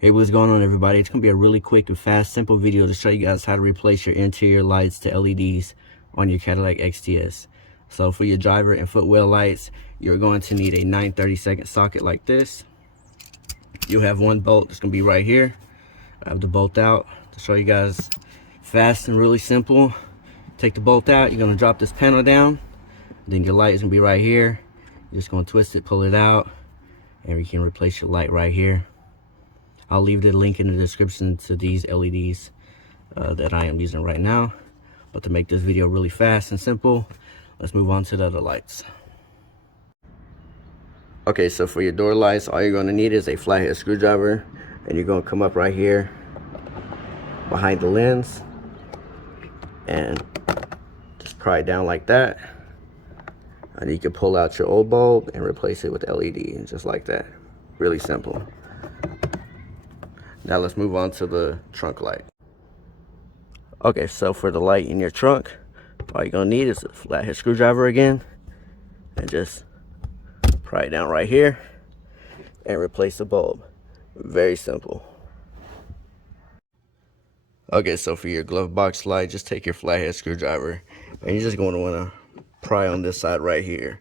Hey, what's going on, everybody? It's going to be a really quick and fast, simple video to show you guys how to replace your interior lights to LEDs on your Cadillac XTS. So for your driver and footwell lights, you're going to need a 9/32 socket like this. You'll have one bolt that's going to be right here. I have the bolt out to show you guys fast and really simple. Take the bolt out, you're going to drop this panel down. Then your light is going to be right here. You're just going to twist it, pull it out, and you can replace your light right here. I'll leave the link in the description to these LEDs that I am using right now. But to make this video really fast and simple, let's move on to the other lights. Okay, so for your door lights, all you're going to need is a flathead screwdriver, and you're going to come up right here behind the lens and just pry it down like that. And you can pull out your old bulb and replace it with LED, and just like that. Really simple. Now let's move on to the trunk light. Okay, so for the light in your trunk, all you're gonna need is a flathead screwdriver again, and just pry it down right here and replace the bulb. Very simple. Okay, so for your glove box light, just take your flathead screwdriver and you're just going to want to pry on this side right here,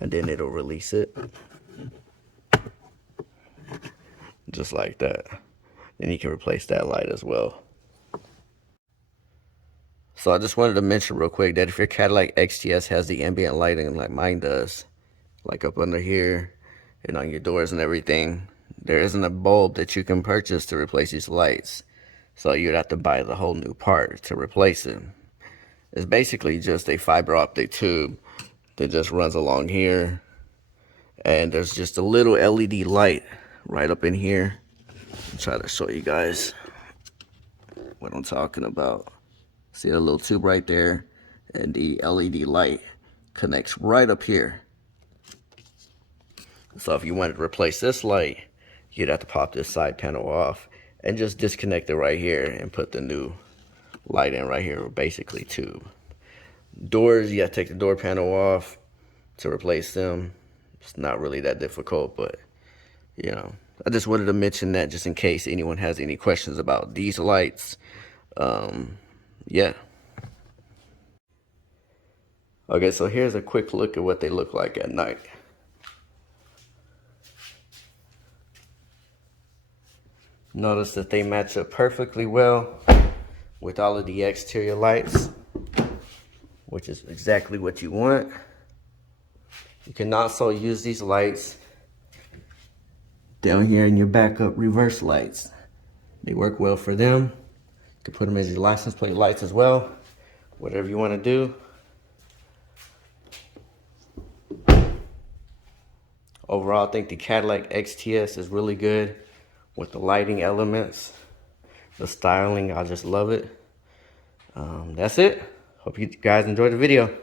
and then it'll release it. Just like that. Then you can replace that light as well. So I just wanted to mention real quick that if your Cadillac XTS has the ambient lighting like mine does, like up under here and on your doors and everything, there isn't a bulb that you can purchase to replace these lights. So you'd have to buy the whole new part to replace it. It's basically just a fiber optic tube that just runs along here. And there's just a little LED light right up in here. I'll try to show you guys what I'm talking about. See a little tube right there, and the LED light connects right up here. So if you wanted to replace this light, you'd have to pop this side panel off and just disconnect it right here and put the new light in right here, basically tube. Doors, you have to take the door panel off to replace them. It's not really that difficult, but you know, I just wanted to mention that just in case anyone has any questions about these lights. Yeah. Okay, so here's a quick look at what they look like at night. Notice that they match up perfectly well with all of the exterior lights, which is exactly what you want. You can also use these lights down here in your backup reverse lights. They work well for them. You can put them as your license plate lights as well. Whatever you want to do. Overall, I think the Cadillac XTS is really good with the lighting elements. The styling, I just love it. That's it. Hope you guys enjoyed the video.